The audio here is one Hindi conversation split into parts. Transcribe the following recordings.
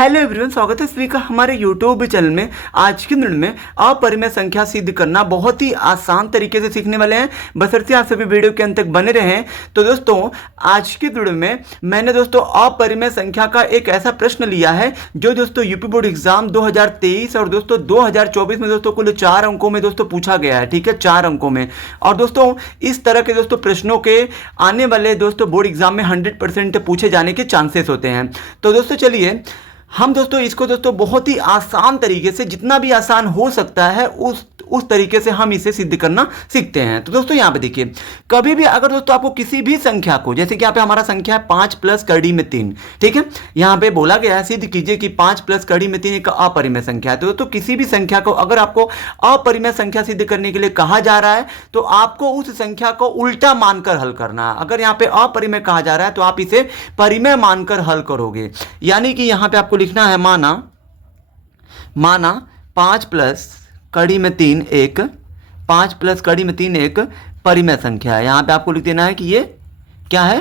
हेलो एवरीवन, स्वागत है सभी का हमारे यूट्यूब चैनल में। आज के दिन में अपरिमेय संख्या सिद्ध करना बहुत ही आसान तरीके से सीखने वाले हैं, बशर्ते आप सभी वीडियो के अंत तक बने रहें। तो दोस्तों, आज के वीडियो में मैंने दोस्तों अपरिमेय संख्या का एक ऐसा प्रश्न लिया है जो दोस्तों यूपी बोर्ड एग्जाम 2023 और दोस्तों 2024 में दोस्तों कुल 4 अंकों में दोस्तों पूछा गया है। ठीक है, 4 अंकों में। और दोस्तों इस तरह के दोस्तों प्रश्नों के आने वाले दोस्तों बोर्ड एग्जाम में 100% पूछे जाने के चांसेस होते हैं। तो दोस्तों चलिए हम दोस्तों इसको दोस्तों बहुत ही आसान तरीके से, जितना भी आसान हो सकता है उस तरीके से हम इसे सिद्ध करना सीखते हैं। तो दोस्तों यहाँ पे देखिए, कभी भी अगर दोस्तों आपको किसी भी संख्या को, जैसे कि यहाँ पे हमारा संख्या है 5 प्लस कड़ी में 3, ठीक है, यहाँ पे बोला गया है सिद्ध कीजिए कि 5 प्लस कड़ी में 3 एक अपरिमेय संख्या है। तो दोस्तों किसी भी संख्या को अगर आपको अपरिमेय संख्या सिद्ध करने के लिए कहा जा रहा है तो आपको उस संख्या को उल्टा मानकर हल करना है। अगर यहाँ पे अपरिमेय कहा जा रहा है तो आप इसे परिमेय मानकर हल करोगे। यानी कि यहाँ पे आपको लिखना है माना 5 प्लस कड़ी में 3 एक 5 प्लस कड़ी में 3 एक परिमेय संख्या है। यहाँ पे आपको लिख देना है कि ये क्या है,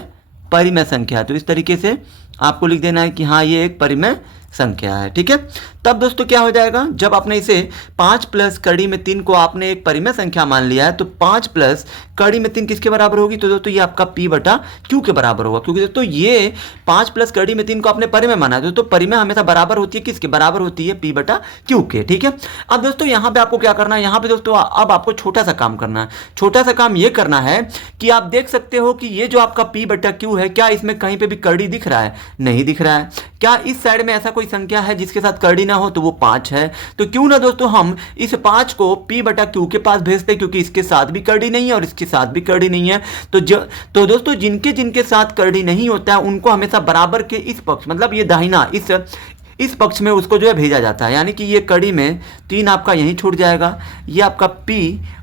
परिमेय संख्या है। तो इस तरीके से आपको लिख देना है कि हाँ ये एक परिमेय संख्या है। ठीक है, तब दोस्तों क्या हो जाएगा, जब आपने इसे 5 प्लस कड़ी में 3 को आपने एक परिमेय संख्या मान लिया है तो 5 प्लस कड़ी में 3 किसके बराबर होगी, तो दोस्तों ये आपका P बटा Q के बराबर होगा। क्योंकि दोस्तों ये 5 प्लस कड़ी में 3 को आपने परिमेय माना है, दोस्तों परिमेय हमेशा बराबर होती है किसके, बराबर होती है P बटा Q के। ठीक है, अब दोस्तों यहाँ पे आपको क्या करना है, यहाँ पे दोस्तों अब आपको छोटा सा काम करना है। छोटा सा काम ये करना है कि आप देख सकते हो कि ये जो आपका P बटा Q है, क्या इसमें कहीं पे भी कड़ी दिख रहा है, नहीं दिख रहा है। क्या इस साइड में ऐसा कोई संख्या है जिसके साथ कड़ी ना हो, तो वो 5 है। तो क्यों ना दोस्तों हम इस 5 को P बटा Q के पास भेजते, क्योंकि इसके साथ भी कड़ी नहीं है और इसके साथ भी कड़ी नहीं है। तो दोस्तों जिनके साथ कड़ी नहीं होता है उनको हमेशा बराबर के इस पक्ष, मतलब ये दाहिना इस पक्ष में उसको जो है भेजा जाता है। यानी कि ये कड़ी में 3 आपका यहीं छूट जाएगा, ये आपका P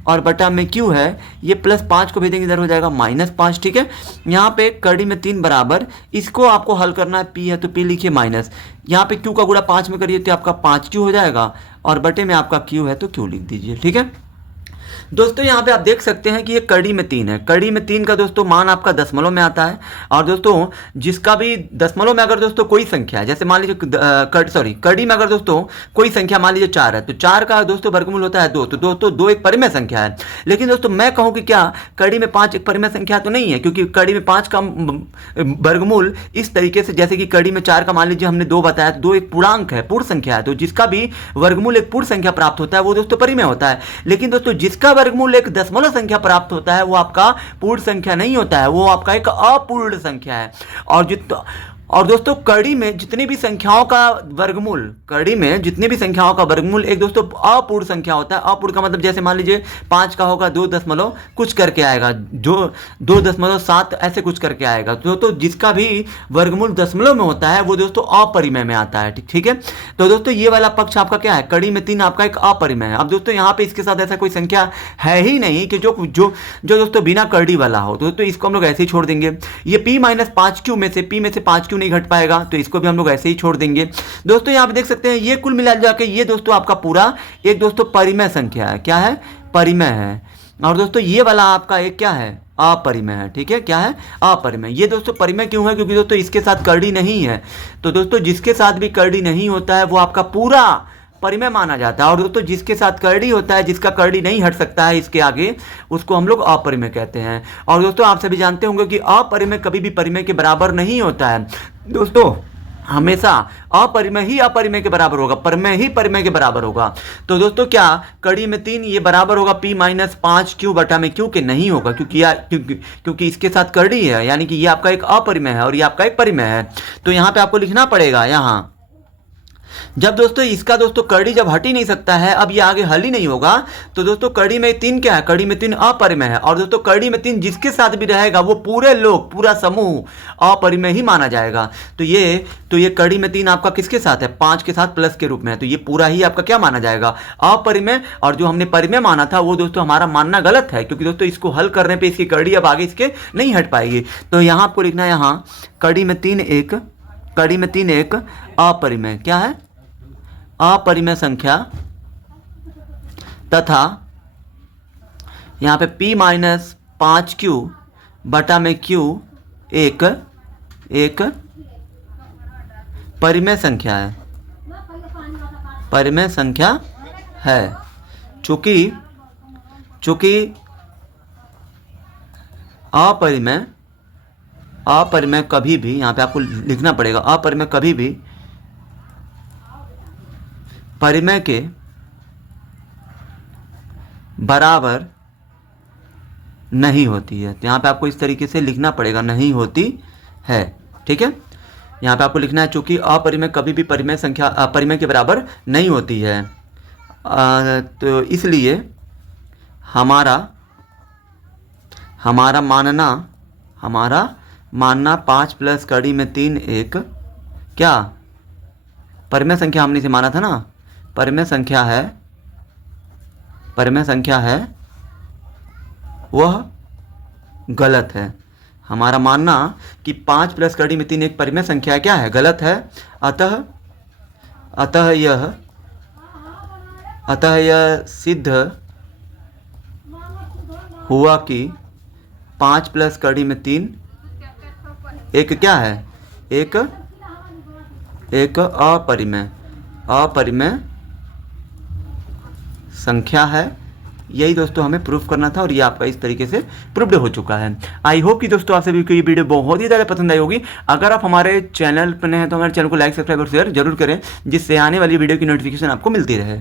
और बटा में Q है, ये प्लस 5 को भेजेंगे इधर हो जाएगा -5। ठीक है, यहाँ पे कड़ी में 3 बराबर, इसको आपको हल करना है, P है तो P लिखिए माइनस, यहाँ पे Q का गुणा 5 में करिए तो आपका 5Q हो जाएगा और बटे में आपका Q है तो Q लिख दीजिए। ठीक है दोस्तों, यहाँ पे आप देख सकते हैं कि ये कड़ी में 3 है। कड़ी में 3 का दोस्तों मान आपका दशमलव में आता है। और दोस्तों जिसका भी दशमलव में अगर दोस्तों कोई संख्या है, जैसे मान लीजिए कड़ी में अगर दोस्तों कोई संख्या मान लीजिए 4 है, तो 4 का दोस्तों वर्गमूल होता है 2। तो दोस्तों 2 एक परिमेय संख्या है। लेकिन दोस्तों मैं कहूँ कि क्या कड़ी में 5 एक परिमेय संख्या तो नहीं है, क्योंकि कड़ी में 5 का वर्गमूल इस तरीके से, जैसे कि कड़ी में 4 का मान लीजिए हमने 2 बताया, तो 2 एक पूर्णांक है, पूर्ण संख्या है। तो जिसका भी वर्गमूल एक पूर्ण संख्या प्राप्त होता है वो दोस्तों परिमेय होता है। लेकिन दोस्तों जिसका वर्गमूल एक दशमलव संख्या प्राप्त होता है वो आपका पूर्ण संख्या नहीं होता है, वो आपका एक अपूर्ण संख्या है। और दोस्तों कड़ी में जितनी भी संख्याओं का वर्गमूल, कड़ी में जितनी भी संख्याओं का वर्गमूल एक दोस्तों अपूर्ण संख्या होता है। अपूर्ण का मतलब जैसे मान लीजिए 5 का होगा 2 दशमलव कुछ करके आएगा, जो 2.7 ऐसे कुछ करके आएगा। तो जिसका भी वर्गमूल दशमलव में होता है वो दोस्तों अपरिमेय में आता है। ठीक है, तो दोस्तों ये वाला पक्ष आपका क्या है, कड़ी में 3 आपका एक अपरिमेय है। अब दोस्तों यहाँ पे इसके साथ ऐसा कोई संख्या है ही नहीं कि जो दोस्तों बिना कड़ी वाला हो, तो दोस्तों इसको हम लोग ऐसे ही छोड़ देंगे। ये P - 5Q में से P में से 5Q नहीं घट पाएगा, तो इसको भी हम लोग ऐसे ही छोड़ देंगे। दोस्तों यहाँ पे देख सकते हैं ये कुल मिला जाके ये दोस्तों आपका पूरा एक दोस्तों परिमेय संख्या है। क्या है, परिमेय है। और दोस्तों ये वाला आपका एक क्या है, अपरिमेय है। ठीक है, क्या है, अपरिमेय। ये दोस्तों परिमेय क्यों है, क्योंकि दोस्तों इसके साथ कड़ी नहीं है। तो दोस्तों जिसके साथ भी कड़ी नहीं होता है वो आपका पूरा परिमेय माना जाता है। और दोस्तों जिसके साथ करड़ी होता है, जिसका करड़ी नहीं हट सकता है इसके आगे, उसको हम लोग अपरिमेय कहते हैं। और दोस्तों आप सभी जानते होंगे कि अपरिमेय कभी भी परिमेय के बराबर नहीं होता है। दोस्तों हमेशा अपरिमेय ही अपरिमेय के बराबर होगा, परिमेय ही परिमेय के बराबर होगा। तो दोस्तों क्या कड़ी में 3 ये बराबर होगा P - 5Q बटा में Q के, नहीं होगा, क्योंकि इसके साथ कड़ी है। यानी कि ये आपका एक अपरिमेय है और ये आपका एक परिमेय है। तो यहाँ पे आपको लिखना पड़ेगा, यहाँ जब दोस्तों इसका दोस्तों कड़ी जब हट ही नहीं सकता है, अब ये आगे हल ही नहीं होगा, तो दोस्तों कड़ी में 3 क्या है, कड़ी में 3 अपरिमेय है। और दोस्तों कड़ी में 3 जिसके साथ भी रहेगा वो पूरा समूह अपरिमेय ही माना जाएगा। तो ये कड़ी में 3 आपका किसके साथ है, 5 के साथ प्लस के रूप में है, तो ये पूरा ही आपका क्या माना जाएगा, अपरिमेय। और जो हमने परिमेय माना था वो दोस्तों हमारा मानना गलत है, क्योंकि दोस्तों इसको हल करने पर इसकी कड़ी अब आगे इसके नहीं हट पाएगी। तो यहाँ आपको लिखना है, यहाँ कड़ी में 3 एक अपरिमेय क्या है, अपरिमेय संख्या, तथा यहाँ पे P - 5Q बटा में Q एक परिमेय संख्या है। परिमेय संख्या है। चूंकि अपरिमेय कभी भी, यहाँ पे आपको लिखना पड़ेगा, अपरिमेय कभी भी परिमेय के बराबर नहीं होती है। तो यहाँ पे आपको इस तरीके से लिखना पड़ेगा, नहीं होती है। ठीक है, यहाँ पे आपको लिखना है चूंकि अपरिमेय कभी भी परिमेय के बराबर नहीं होती है, तो इसलिए हमारा मानना 5 प्लस कड़ी में 3 एक क्या परिमेय संख्या हमने इसे माना था ना, परिमेय संख्या है वह गलत है। हमारा मानना कि 5 प्लस कड़ी में 3 एक परिमेय संख्या क्या है, गलत है। अतः यह सिद्ध हुआ कि 5 प्लस कड़ी में 3 एक क्या है, एक अपरिमेय संख्या है। यही दोस्तों हमें प्रूफ करना था और ये आपका इस तरीके से प्रूव्ड हो चुका है। आई होप कि दोस्तों आप सभी को ये वीडियो बहुत ही ज़्यादा पसंद आई होगी। अगर आप हमारे चैनल पर नए हैं तो हमारे चैनल को लाइक, सब्सक्राइब और शेयर जरूर करें, जिससे आने वाली वीडियो की नोटिफिकेशन आपको मिलती रहे।